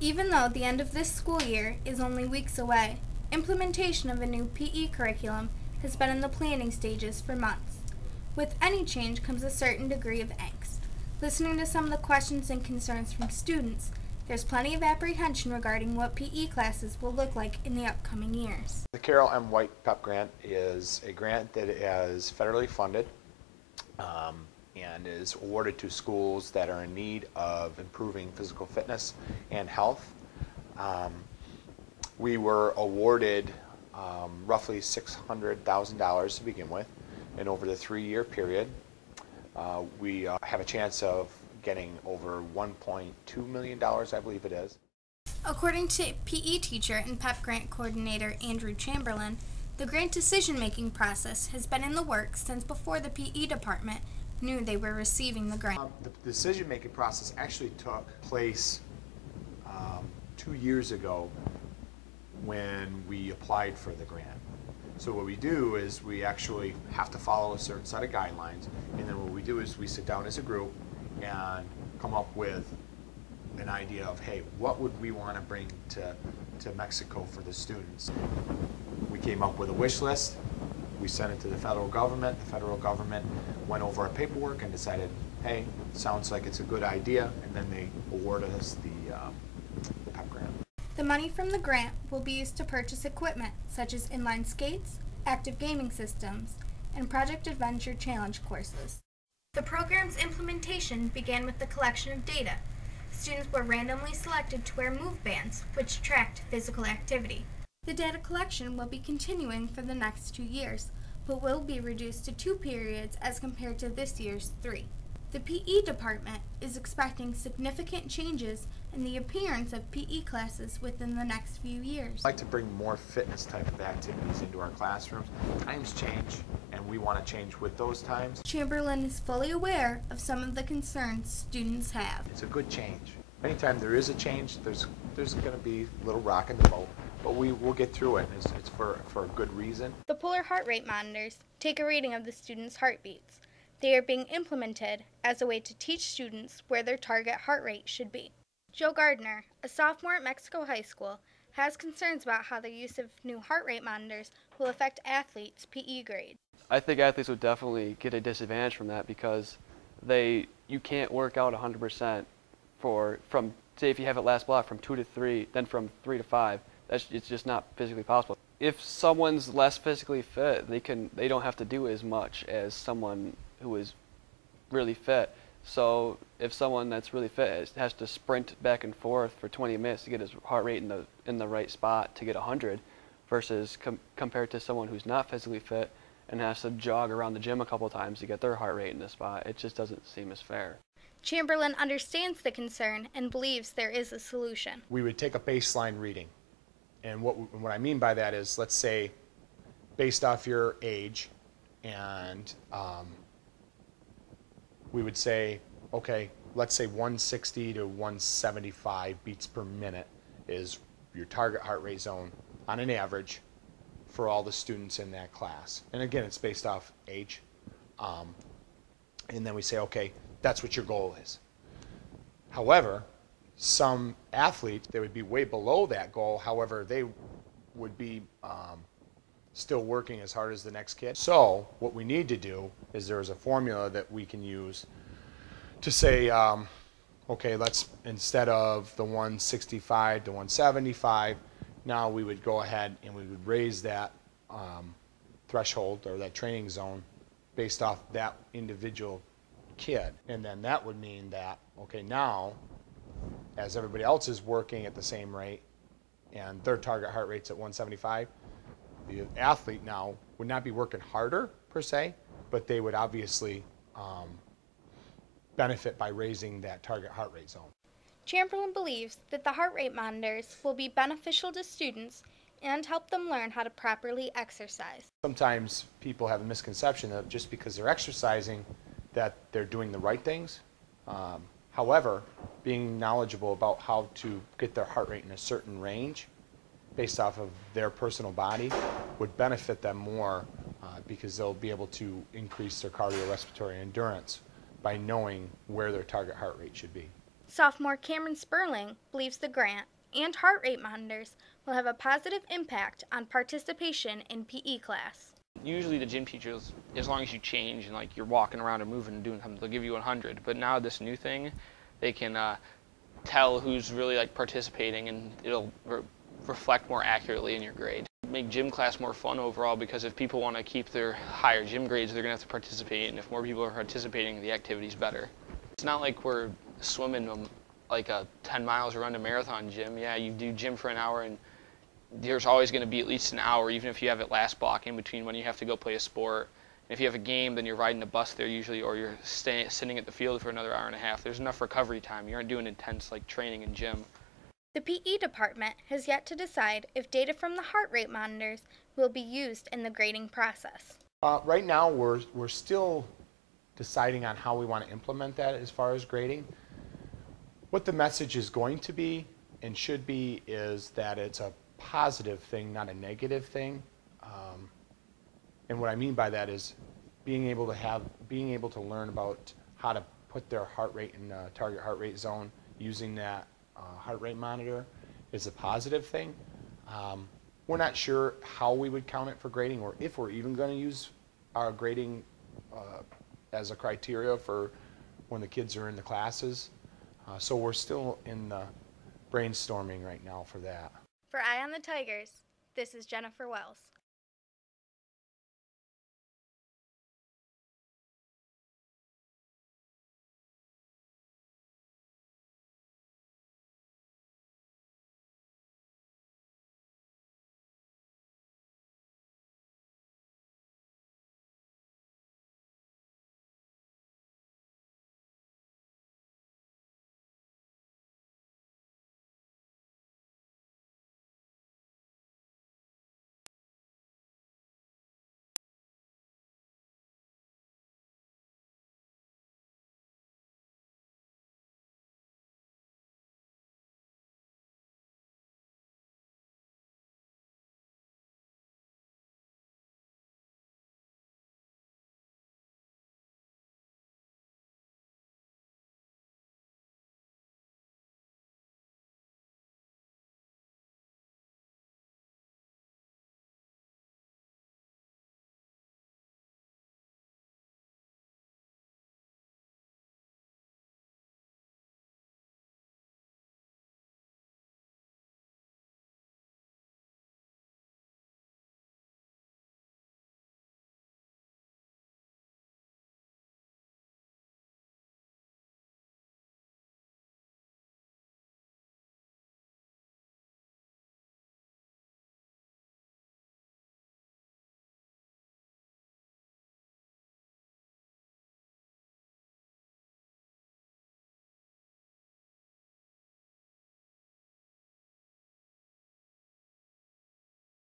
Even though the end of this school year is only weeks away, implementation of a new PE curriculum has been in the planning stages for months. With any change comes a certain degree of angst. Listening to some of the questions and concerns from students, there's plenty of apprehension regarding what PE classes will look like in the upcoming years. The Carol M. White PEP grant is a grant that is federally funded and is awarded to schools that are in need of improving physical fitness and health. We were awarded roughly $600,000 to begin with, and over the 3-year period, we have a chance of getting over $1.2 million, I believe it is. According to PE teacher and PEP grant coordinator Andrew Chamberlain, the grant decision-making process has been in the works since before the PE department knew they were receiving the grant. The decision-making process actually took place 2 years ago when we applied for the grant. So what we do is we actually have to follow a certain set of guidelines, and then what we do is we sit down as a group and come up with an idea of, hey, what would we want to bring to Mexico for the students? We came up with a wish list. We sent it to the federal government. The federal government went over our paperwork and decided, hey, sounds like it's a good idea, and then they awarded us the PEP grant. The money from the grant will be used to purchase equipment such as inline skates, active gaming systems, and Project Adventure Challenge courses. The program's implementation began with the collection of data. Students were randomly selected to wear move bands, which tracked physical activity. The data collection will be continuing for the next 2 years, but will be reduced to 2 periods as compared to this year's 3. The PE department is expecting significant changes in the appearance of PE classes within the next few years. I'd like to bring more fitness type of activities into our classrooms. Times change, and we want to change with those times. Chamberlain is fully aware of some of the concerns students have. It's a good change. Anytime there is a change, there's going to be a little rock in the boat, but we will get through it. It's for a good reason. The polar heart rate monitors take a reading of the students' heartbeats. They are being implemented as a way to teach students where their target heart rate should be. Joe Gardner, a sophomore at Mexico High School, has concerns about how the use of new heart rate monitors will affect athletes' PE grades. I think athletes would definitely get a disadvantage from that because you can't work out 100% from say if you have it last block from 2 to 3, then from 3 to 5. It's just not physically possible. If someone's less physically fit, they don't have to do as much as someone who is really fit. So if someone that's really fit has to sprint back and forth for 20 minutes to get his heart rate in the right spot to get 100, versus compared to someone who's not physically fit and has to jog around the gym a couple times to get their heart rate in the spot, it just doesn't seem as fair. Chamberlain understands the concern and believes there is a solution. We would take a baseline reading. And what I mean by that is, let's say, based off your age, and we would say, okay, let's say 160 to 175 beats per minute is your target heart rate zone on an average for all the students in that class. And again, it's based off age. And then we say, okay, that's what your goal is. However, some athletes, they would be way below that goal. However, they would be still working as hard as the next kid. So what we need to do is there's a formula that we can use to say, okay, let's, instead of the 165 to 175, now we would go ahead and we would raise that threshold or that training zone based off that individual kid. And then that would mean that, okay, now as everybody else is working at the same rate and their target heart rate's at 175, the athlete now would not be working harder per se, but they would obviously benefit by raising that target heart rate zone. Chamberlain believes that the heart rate monitors will be beneficial to students and help them learn how to properly exercise. Sometimes people have a misconception of just because they're exercising that they're doing the right things. However, being knowledgeable about how to get their heart rate in a certain range based off of their personal body would benefit them more because they'll be able to increase their cardiorespiratory endurance by knowing where their target heart rate should be. Sophomore Cameron Sperling believes the grant and heart rate monitors will have a positive impact on participation in PE class. Usually the gym teachers, as long as you change and like you're walking around or moving and doing something, they'll give you 100. But now this new thing, they can tell who's really like participating, and it'll reflect more accurately in your grade. Make gym class more fun overall, because if people want to keep their higher gym grades, they're going to have to participate, and if more people are participating, the activity's better. It's not like we're swimming like a 10 miles around a marathon gym. Yeah, you do gym for an hour, and there's always going to be at least an hour, even if you have it last block in between when you have to go play a sport. And if you have a game, then you're riding a bus there usually, or you're sitting at the field for another hour and a half. There's enough recovery time. You aren't doing intense like training in gym. The PE department has yet to decide if data from the heart rate monitors will be used in the grading process. Right now, we're still deciding on how we want to implement that as far as grading. What the message is going to be and should be is that it's a positive thing, not a negative thing. And what I mean by that is being able to learn about how to put their heart rate in a target heart rate zone using that heart rate monitor is a positive thing. We're not sure how we would count it for grading, or if we're even going to use our grading as a criteria for when the kids are in the classes. So we're still in the brainstorming right now for that. For Eye on the Tigers, this is Jennifer Wells.